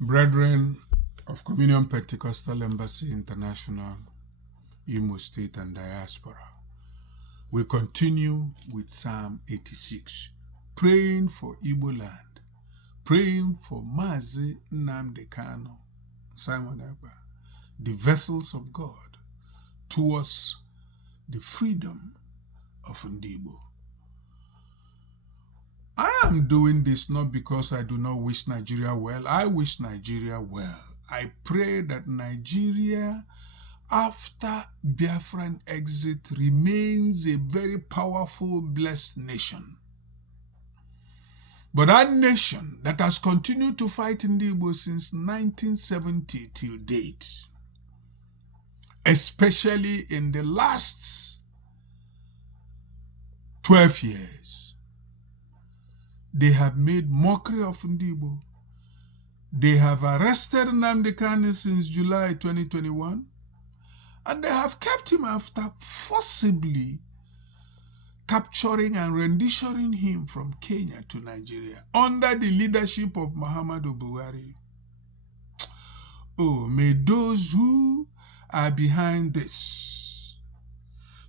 Brethren of Communion Pentecostal Embassy International, Imo State and Diaspora, we continue with Psalm 86, praying for Igbo land, praying for Mazi Nnamdi Kanu, Simon Ekpa, the vessels of God, towards the freedom of Ndigbo. I am doing this not because I do not wish Nigeria well. I wish Nigeria well. I pray that Nigeria, after Biafran exit, remains a very powerful, blessed nation. But that nation that has continued to fight Ndigbo since 1970 till date, especially in the last 12 years, they have made mockery of Ndigbo. They have arrested Nnamdi Kanu since July 2021, and they have kept him after forcibly capturing and renditioning him from Kenya to Nigeria under the leadership of Muhammadu Buhari. Oh, may those who are behind this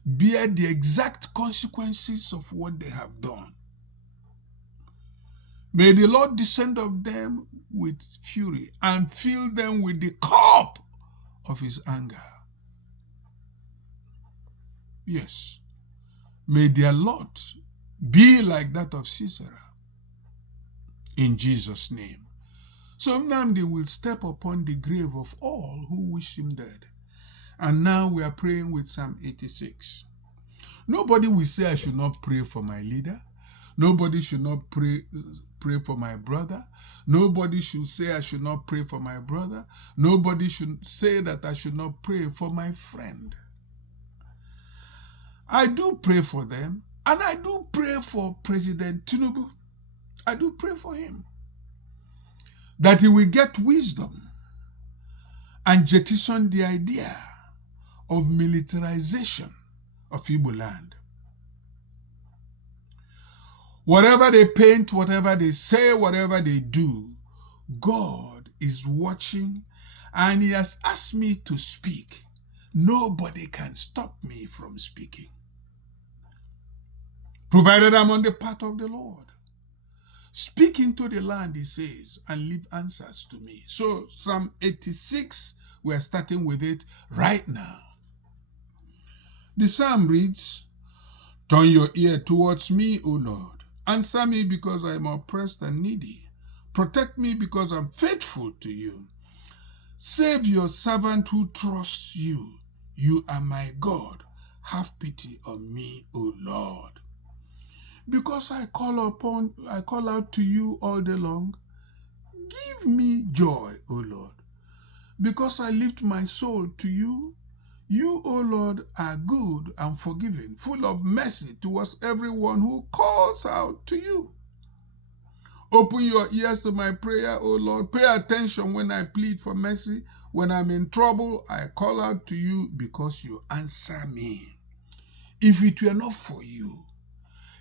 bear the exact consequences of what they have done. May the Lord descend on them with fury and fill them with the cup of his anger. Yes, may their lot be like that of Sisera, in Jesus' name. So Nnamdi will step upon the grave of all who wish him dead. And now we are praying with Psalm 86. Nobody will say I should not pray for my leader. Nobody should not pray for my brother. Nobody should say I should not pray for my brother. Nobody should say that I should not pray for my friend. I do pray for them, and I do pray for President Tinubu. I do pray for him, that he will get wisdom and jettison the idea of militarization of Igbo land. Whatever they paint, whatever they say, whatever they do, God is watching, and he has asked me to speak. Nobody can stop me from speaking, provided I'm on the path of the Lord. Speak into the land, he says, and leave answers to me. So Psalm 86, we are starting with it right now. The psalm reads, "Turn your ear towards me, O Lord. Answer me because I am oppressed and needy. Protect me because I'm faithful to you. Save your servant who trusts you. You are my God. Have pity on me, O Lord. Because I call out to you all day long. Give me joy, O Lord. Because I lift my soul to you. You, O Lord, are good and forgiving, full of mercy towards everyone who calls out to you. Open your ears to my prayer, O Lord. Pay attention when I plead for mercy. When I'm in trouble, I call out to you because you answer me. If it were not for you,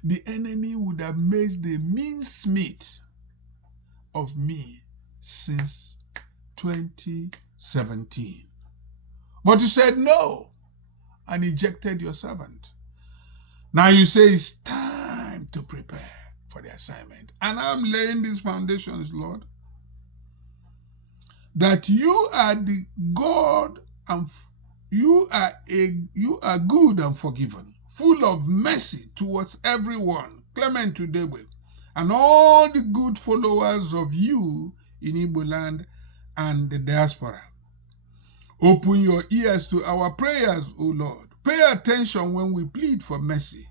the enemy would have made the mincemeat of me since 2017. But you said no and ejected your servant. Now you say it's time to prepare for the assignment. And I'm laying these foundations, Lord, that you are the God and you are good and forgiven, full of mercy towards everyone, clement to Ndigbo, and all the good followers of you in Igbo land and the diaspora. Open your ears to our prayers, O Lord. Pay attention when we plead for mercy.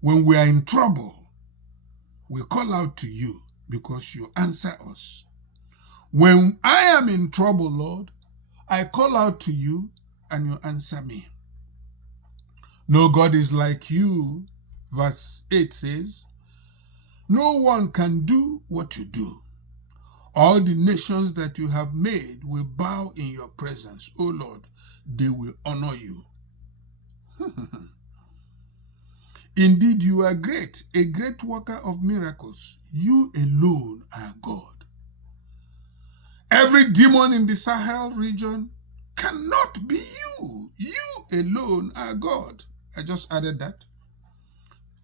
When we are in trouble, we call out to you because you answer us. When I am in trouble, Lord, I call out to you and you answer me. No God is like you, verse 8 says. No one can do what you do. All the nations that you have made will bow in your presence, O Lord. They will honor you. Indeed, you are great, a great worker of miracles. You alone are God. Every demon in the Sahel region cannot be you. You alone are God. I just added that.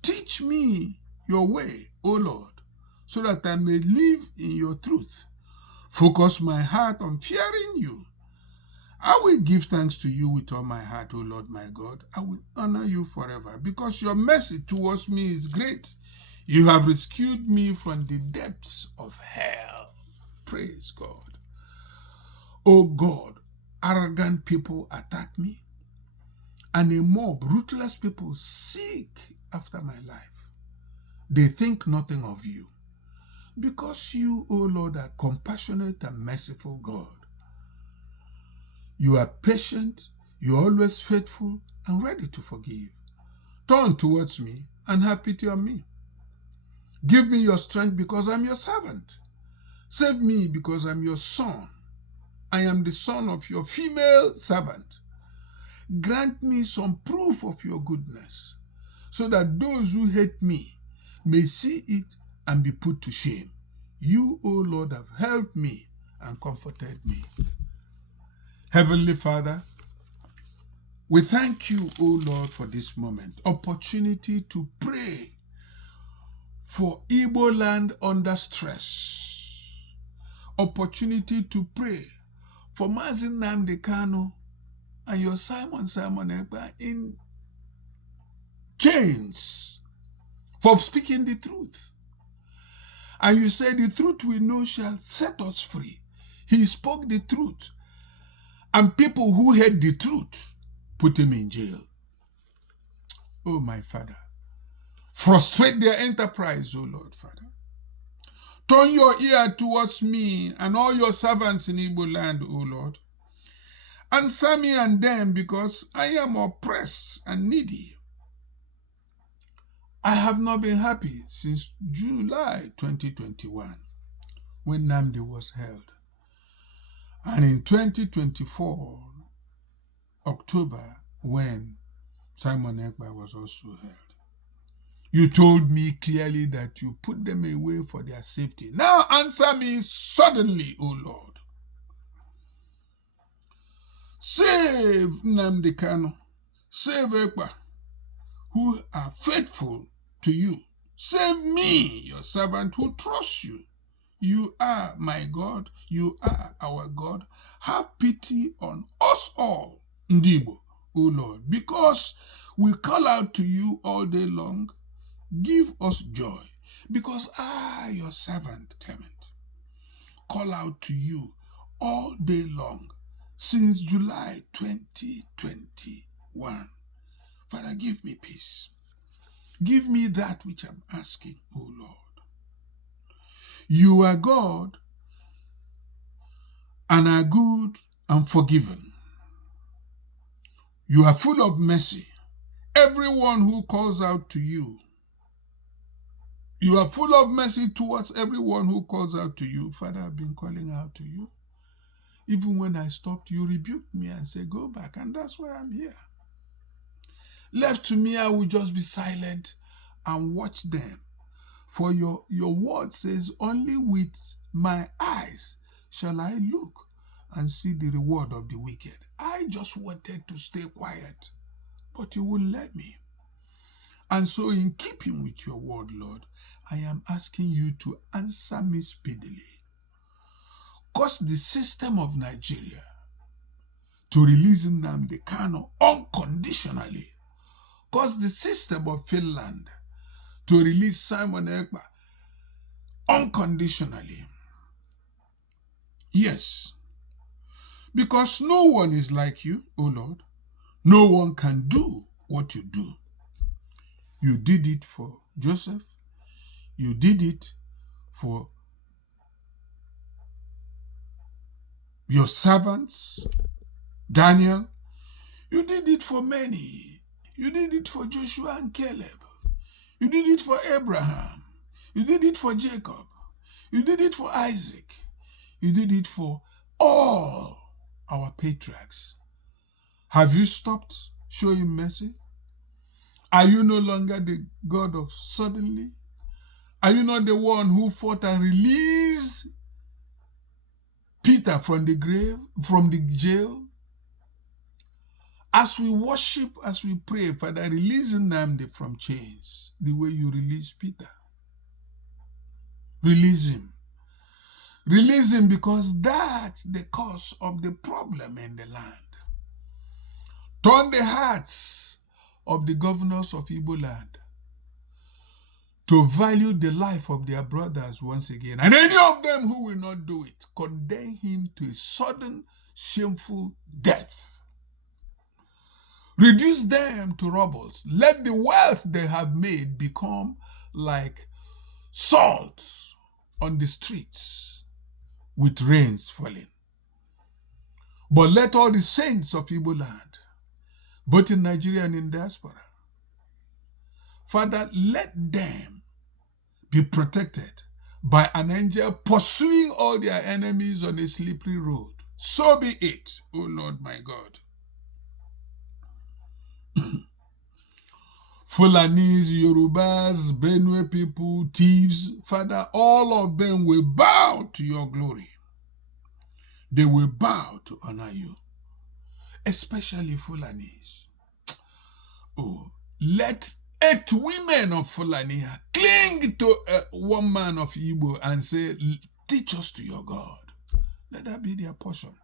Teach me your way, O Lord, so that I may live in your truth. Focus my heart on fearing you. I will give thanks to you with all my heart, O Lord my God. I will honor you forever, because your mercy towards me is great. You have rescued me from the depths of hell. Praise God. O God, arrogant people attack me, and a mob, ruthless people, seek after my life. They think nothing of you, because you, O Lord, are compassionate and merciful God. You are patient, you are always faithful and ready to forgive. Turn towards me and have pity on me. Give me your strength, because I'm your servant. Save me, because I'm your son. I am the son of your female servant. Grant me some proof of your goodness, so that those who hate me may see it and be put to shame. You, O Lord, have helped me and comforted me. Heavenly Father, we thank you, O Lord, for this moment, opportunity to pray for Igbo land under stress, opportunity to pray for Nnamdi Kanu and your Simon Ekpa in chains for speaking the truth. And you say the truth we know shall set us free. He spoke the truth. And people who hate the truth, put him in jail. Oh, my Father. Frustrate their enterprise, oh Lord, Father. Turn your ear towards me and all your servants in Igbo land, O Lord. Answer me and them, because I am oppressed and needy. I have not been happy since July 2021, when Nnamdi was held. And in 2024, October, when Simon Ekpa was also held. You told me clearly that you put them away for their safety. Now answer me suddenly, O Lord. Save Nnamdi Kanu. Save Ekpa, who are faithful to you. Save me, your servant, who trusts you. You are my God. You are our God. Have pity on us all, Ndigbo, O Lord, because we call out to you all day long. Give us joy, because I, your servant Clement, call out to you all day long since July 2021. Father, give me peace. Give me that which I'm asking, O Lord. You are God and are good and forgiven. You are full of mercy. Everyone who calls out to you, you are full of mercy towards everyone who calls out to you. Father, I've been calling out to you. Even when I stopped, you rebuked me and said, go back. And that's why I'm here. Left to me, I will just be silent and watch them. For your word says, only with my eyes shall I look and see the reward of the wicked. I just wanted to stay quiet, but you wouldn't let me. And so in keeping with your word, Lord, I am asking you to answer me speedily. Cause the system of Nigeria to release Nnamdi Kanu unconditionally. Cause the system of Finland to release Simon Ekpa unconditionally. Yes, because no one is like you, O Lord. No one can do what you do. You did it for Joseph. You did it for your servants, Daniel. You did it for many. You did it for Joshua and Caleb. You did it for Abraham. You did it for Jacob. You did it for Isaac. You did it for all our patriarchs. Have you stopped showing mercy? Are you no longer the God of suddenly? Are you not the one who fought and released Peter from the jail. As we worship, as we pray, Father, release Nnamdi from chains the way you release Peter. Release him. Release him, because that's the cause of the problem in the land. Turn the hearts of the governors of Igbo land to value the life of their brothers once again. And any of them who will not do it, condemn him to a sudden, shameful death. Reduce them to rubbles. Let the wealth they have made become like salt on the streets with rains falling. But let all the saints of Igbo land, both in Nigeria and in diaspora, Father, let them be protected by an angel pursuing all their enemies on a slippery road. So be it, O Lord my God. Fulanis, Yorubas, Benue people, thieves, Father, all of them will bow to your glory. They will bow to honor you, especially Fulanis. Oh, let 8 women of Fulani cling to one man of Igbo and say, teach us to your God. Let that be their portion.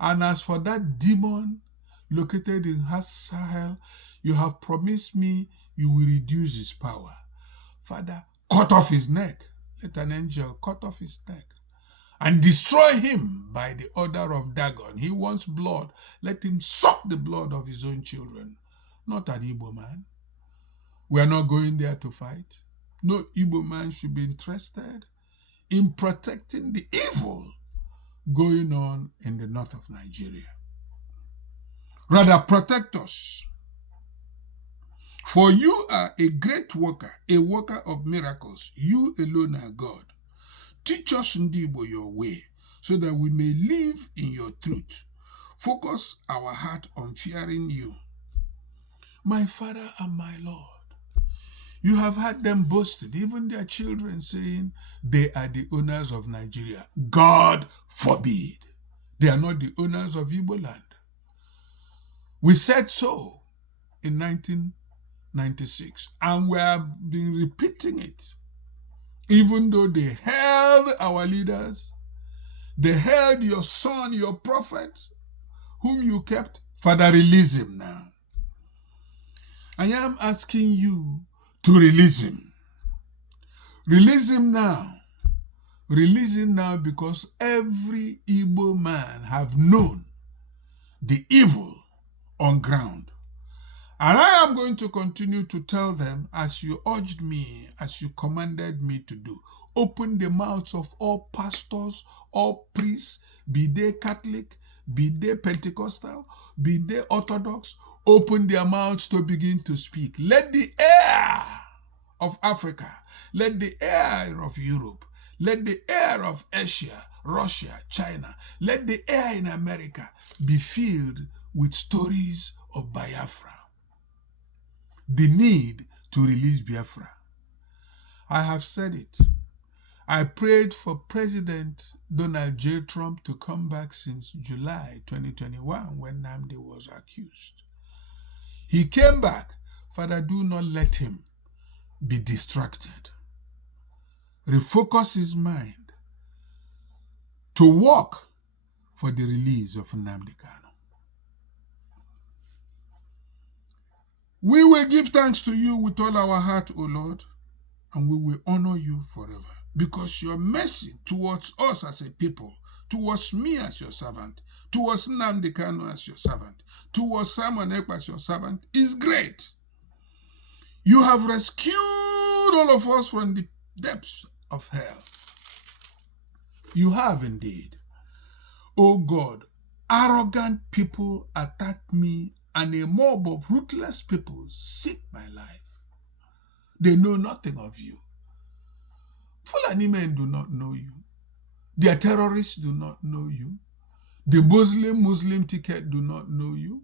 And as for that demon located in Sahel, you have promised me you will reduce his power. Father, cut off his neck. Let an angel cut off his neck and destroy him by the order of Dagon. He wants blood. Let him suck the blood of his own children. Not an Igbo man. We are not going there to fight. No Igbo man should be interested in protecting the evil going on in the north of Nigeria. Rather, protect us. For you are a great worker, a worker of miracles. You alone are God. Teach us, Ndigbo, your way, so that we may live in your truth. Focus our heart on fearing you. My Father and my Lord, you have had them boasted, even their children saying they are the owners of Nigeria. God forbid. They are not the owners of Igbo land. We said so in 1996, and we have been repeating it. Even though they held our leaders, they held your son, your prophet, whom you kept. Father, release him now. I am asking you to release him. Release him now. Release him now, because every Igbo man have known the evil on ground. And I am going to continue to tell them, as you urged me, as you commanded me to do. Open the mouths of all pastors, all priests, be they Catholic, be they Pentecostal, be they Orthodox. Open their mouths to begin to speak. Let the air of Africa, let the air of Europe, let the air of Asia, Russia, China, let the air in America be filled with stories of Biafra. The need to release Biafra. I have said it. I prayed for President Donald J. Trump to come back since July 2021 when Nnamdi was accused. He came back. Father, do not let him be distracted. Refocus his mind to work for the release of Nnamdi Kanu. We will give thanks to you with all our heart, O Lord, and we will honor you forever, because your mercy towards us as a people, towards me as your servant, towards Nnamdi Kanu as your servant, towards Simon Ekpa as your servant, is great. You have rescued all of us from the depths of hell. You have indeed. O God, arrogant people attack me, and a mob of ruthless people seek my life. They know nothing of you. Fulani men do not know you. Their terrorists do not know you. The Muslim ticket do not know you.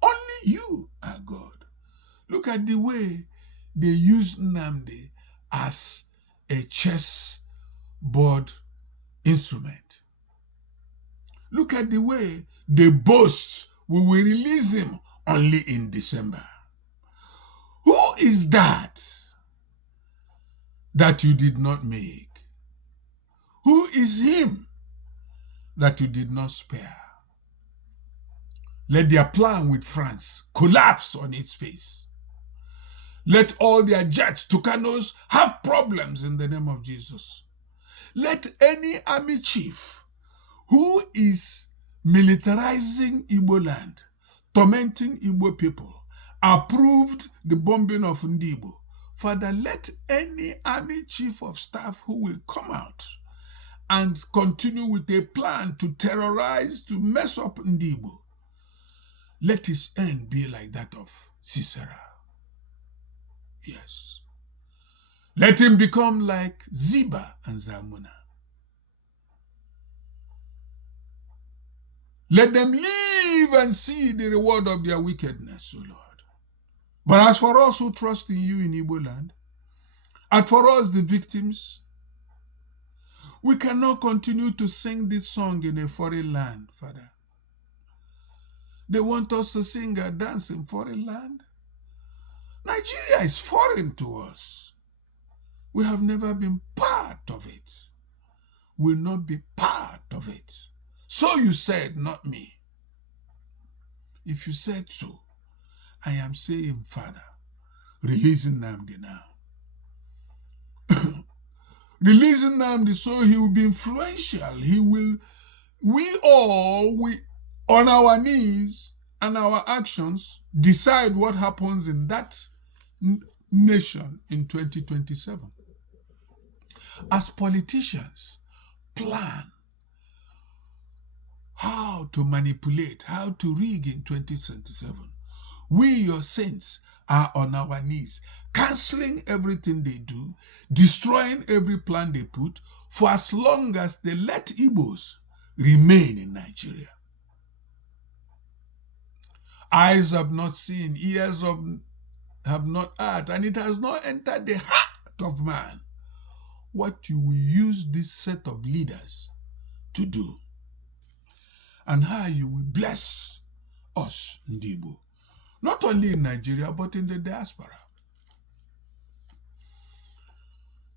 Only you are God. Look at the way they use Nnamdi as a chessboard instrument. Look at the way they boast we will release him only in December. Who is that you did not make? Who is him that you did not spare? Let their plan with France collapse on its face. Let all their jets, Tucanos, have problems in the name of Jesus. Let any army chief who is militarizing Igbo land, tormenting Igbo people, approved the bombing of Ndigbo. Father, let any army chief of staff who will come out and continue with a plan to terrorize, to mess up Ndigbo, let his end be like that of Sisera. Yes. Let him become like Ziba and Zalmunna. Let them live and see the reward of their wickedness, O Lord. But as for us who trust in you in Igbo land, and for us the victims, we cannot continue to sing this song in a foreign land, Father. They want us to sing and dance in foreign land. Nigeria is foreign to us. We have never been part of it. Will not be part of it. So you said, not me. If you said so, I am saying, Father, release Nnamdi now. Release Nnamdi so he will be influential. We on our knees and our actions, decide what happens in that nation in 2027. As politicians, plan how to manipulate, how to rig in 2027. We, your saints, are on our knees, canceling everything they do, destroying every plan they put, for as long as they let Igbos remain in Nigeria. Eyes have not seen, ears have not heard, and it has not entered the heart of man what you will use this set of leaders to do, and how you will bless us, Ndigbo, not only in Nigeria, but in the diaspora.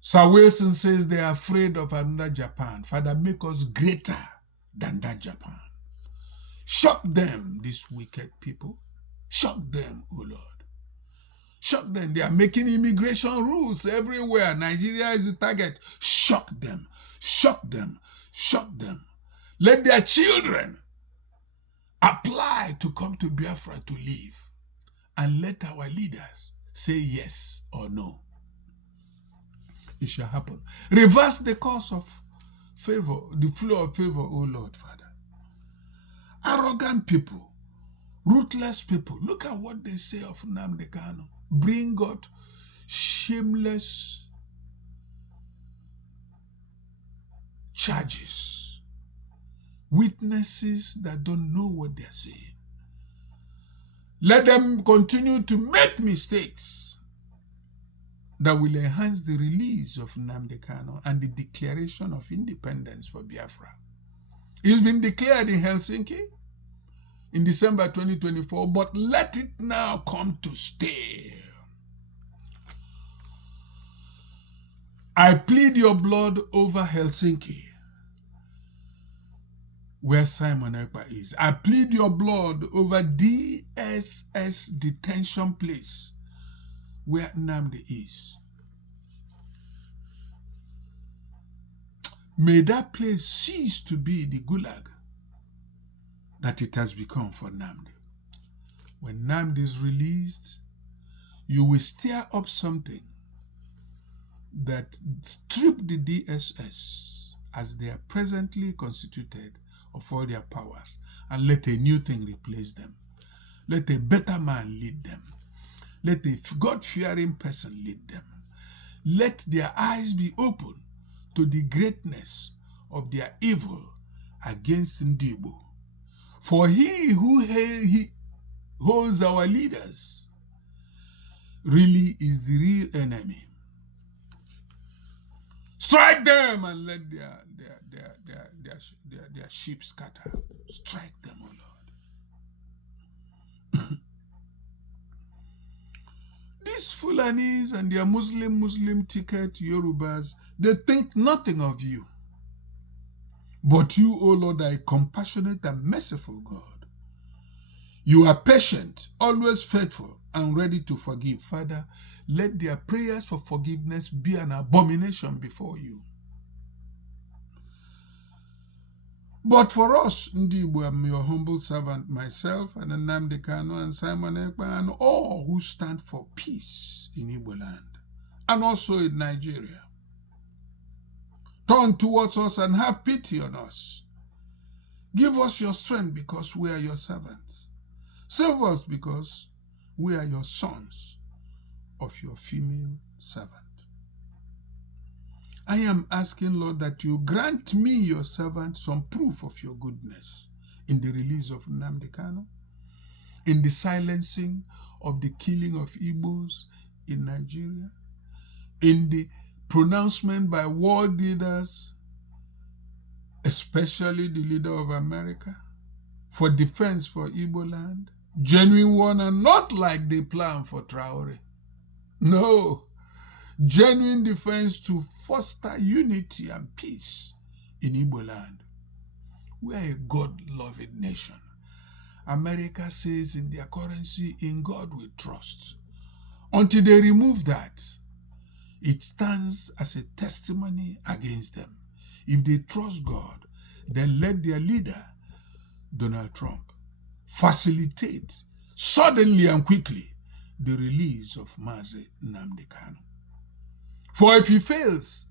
Sir Wilson says they are afraid of another Japan. Father, make us greater than that Japan. Shock them, these wicked people. Shock them, O Lord. Shock them. They are making immigration rules everywhere. Nigeria is the target. Shock them. Shock them. Shock them. Let their children apply to come to Biafra to live. And let our leaders say yes or no. It shall happen. Reverse the course of favor, the flow of favor, O Lord, Father. Arrogant people, ruthless people. Look at what they say of Nnamdi Kanu. Bring God shameless charges. Witnesses that don't know what they're saying. Let them continue to make mistakes that will enhance the release of Nnamdi Kanu and the declaration of independence for Biafra. It's been declared in Helsinki in December 2024, but let it now come to stay. I plead your blood over Helsinki, where Simon Ekpa is. I plead your blood over DSS detention place, where Nnamdi is. May that place cease to be the gulag that it has become for Nnamdi. When Nnamdi is released, you will stir up something that strip the DSS as they are presently constituted of all their powers, and let a new thing replace them. Let a better man lead them. Let a God-fearing person lead them. Let their eyes be open to the greatness of their evil against Ndigbo. For he who holds our leaders really is the real enemy. Strike them and let their sheep scatter. Strike them, O Lord. These Fulanis and their Muslim ticket Yorubas, they think nothing of you. But you, O Lord, are a compassionate and merciful God. You are patient, always faithful, and ready to forgive. Father, let their prayers for forgiveness be an abomination before you. But for us, Ndigbo, I'm your humble servant, myself, and Nnamdi Kanu, and Simon Ekpa, and all who stand for peace in Igbo land, and also in Nigeria. Turn towards us and have pity on us. Give us your strength because we are your servants. Save us because we are your sons of your female servant. I am asking, Lord, that you grant me, your servant, some proof of your goodness in the release of Nnamdi Kanu, in the silencing of the killing of Igbos in Nigeria, in the pronouncement by world leaders, especially the leader of America, for defense for Igbo land, genuine one and not like they plan for Traore. No, genuine defense to foster unity and peace in Igbo land. We are a God-loving nation. America says in their currency, in God we trust. Until they remove that, it stands as a testimony against them. If they trust God, then let their leader, Donald Trump, facilitate suddenly and quickly the release of Mazi Nnamdi Kanu. For if he fails,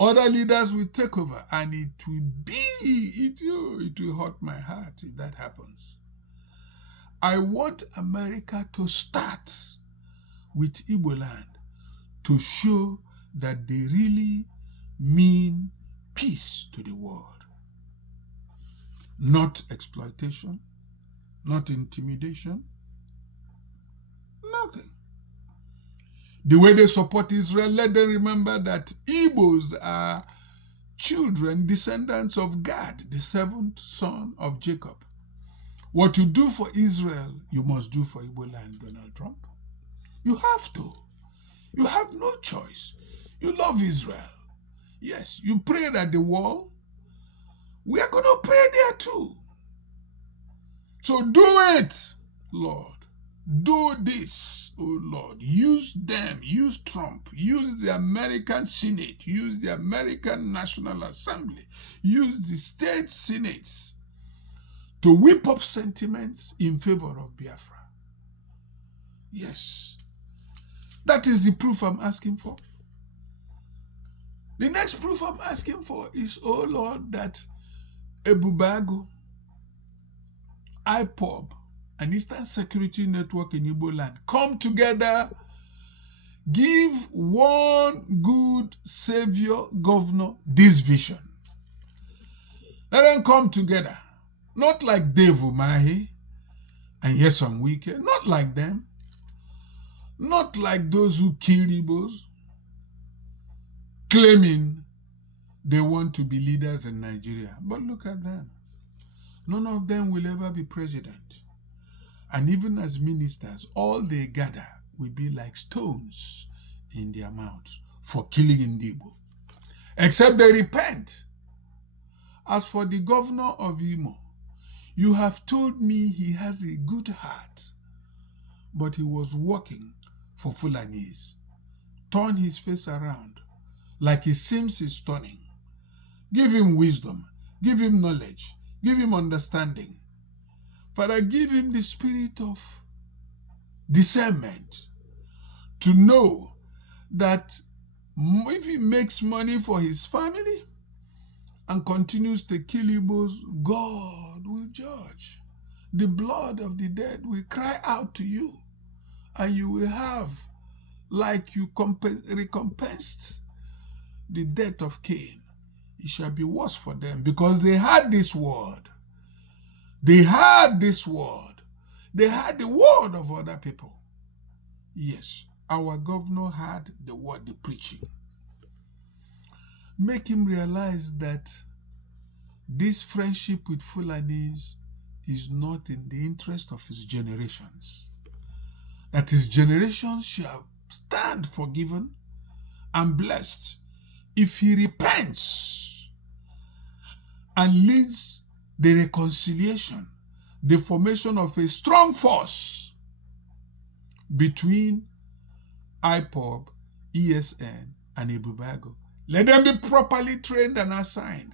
other leaders will take over, and it will hurt my heart if that happens. I want America to start with Igbo land to show that they really mean peace to the world. Not exploitation, not intimidation, nothing. The way they support Israel, let them remember that Igbos are children, descendants of Gad, the seventh son of Jacob. What you do for Israel, you must do for Igbo land, Donald Trump. You have to. You have no choice. You love Israel. Yes, you prayed at the wall. We are going to pray there too. So do it, Lord. Do this, oh Lord. Use them, use Trump, use the American Senate, use the American National Assembly, use the state senates to whip up sentiments in favor of Biafra. Yes. That is the proof I'm asking for. The next proof I'm asking for is, oh Lord, that Ebubago, IPOB, and Eastern Security Network in Igbo land come together, give one good savior governor this vision. Let them come together, not like Dave Umahi and Yeson Wike, not like them, not like those who kill Igbos, claiming they want to be leaders in Nigeria. But look at them. None of them will ever be president. And even as ministers, all they gather will be like stones in their mouths for killing Ndigbo. Except they repent. As for the governor of Imo, you have told me he has a good heart, but he was working for Fulanis. Turn his face around, like he seems he's turning. Give him wisdom, give him knowledge, give him understanding. Father, give him the spirit of discernment to know that if he makes money for his family and continues to kill Igbos, God will judge. The blood of the dead will cry out to you, and you will have, like you recompensed the death of Cain. It shall be worse for them because they had this word. They had this word. They had the word of other people. Yes, our governor had the word, the preaching. make him realize that this friendship with Fulanis is not in the interest of his generations. That his generations shall stand forgiven and blessed if he repents and leads the reconciliation, the formation of a strong force between IPOB, ESN, and Ibubago. Let them be properly trained and assigned.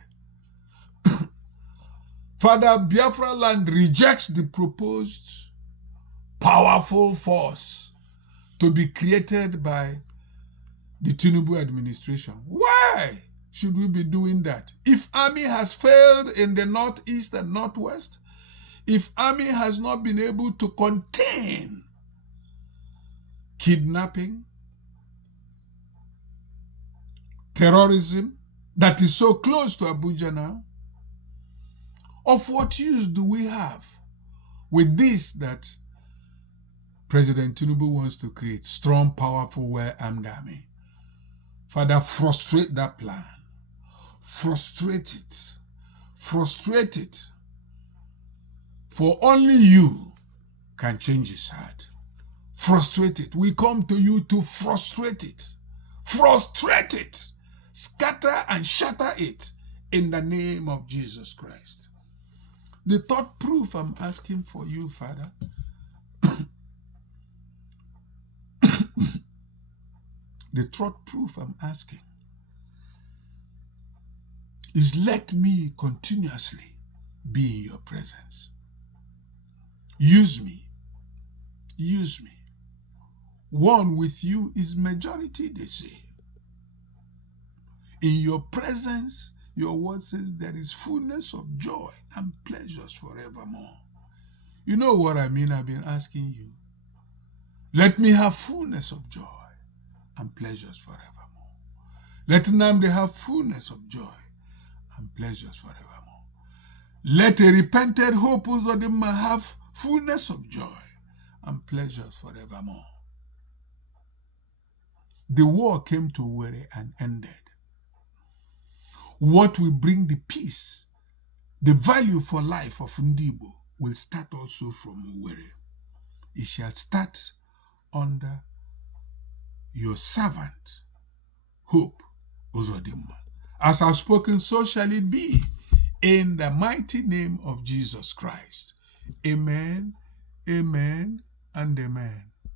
Father, Biafra land rejects the proposed powerful force to be created by the Tinubu administration. Why should we be doing that? If army has failed in the northeast and northwest, if army has not been able to contain kidnapping, terrorism that is so close to Abuja now, of what use do we have with this that President Tinubu wants to create? Strong, powerful, well-armed army. Father, frustrate that plan. Frustrate it. Frustrate it. For only you can change his heart. Frustrate it. We come to you to frustrate it. Frustrate it. Scatter and shatter it in the name of Jesus Christ. The third proof I'm asking for you, Father, the third proof I'm asking is let me continuously be in your presence. Use me. Use me. One with you is majority, they say. In your presence, your word says there is fullness of joy and pleasures forevermore. You know what I mean? I've been asking you. Let me have fullness of joy and pleasures forevermore. Let Nnamdi have fullness of joy and pleasures forevermore. Let a repented hope Uzodimma have fullness of joy and pleasures forevermore. The war came to Owerri and ended. What will bring the peace, the value for life of Ndigbo will start also from Owerri. It shall start under your servant, Hope Uzodimma. As I've spoken, so shall it be, in the mighty name of Jesus Christ. Amen, amen, and amen.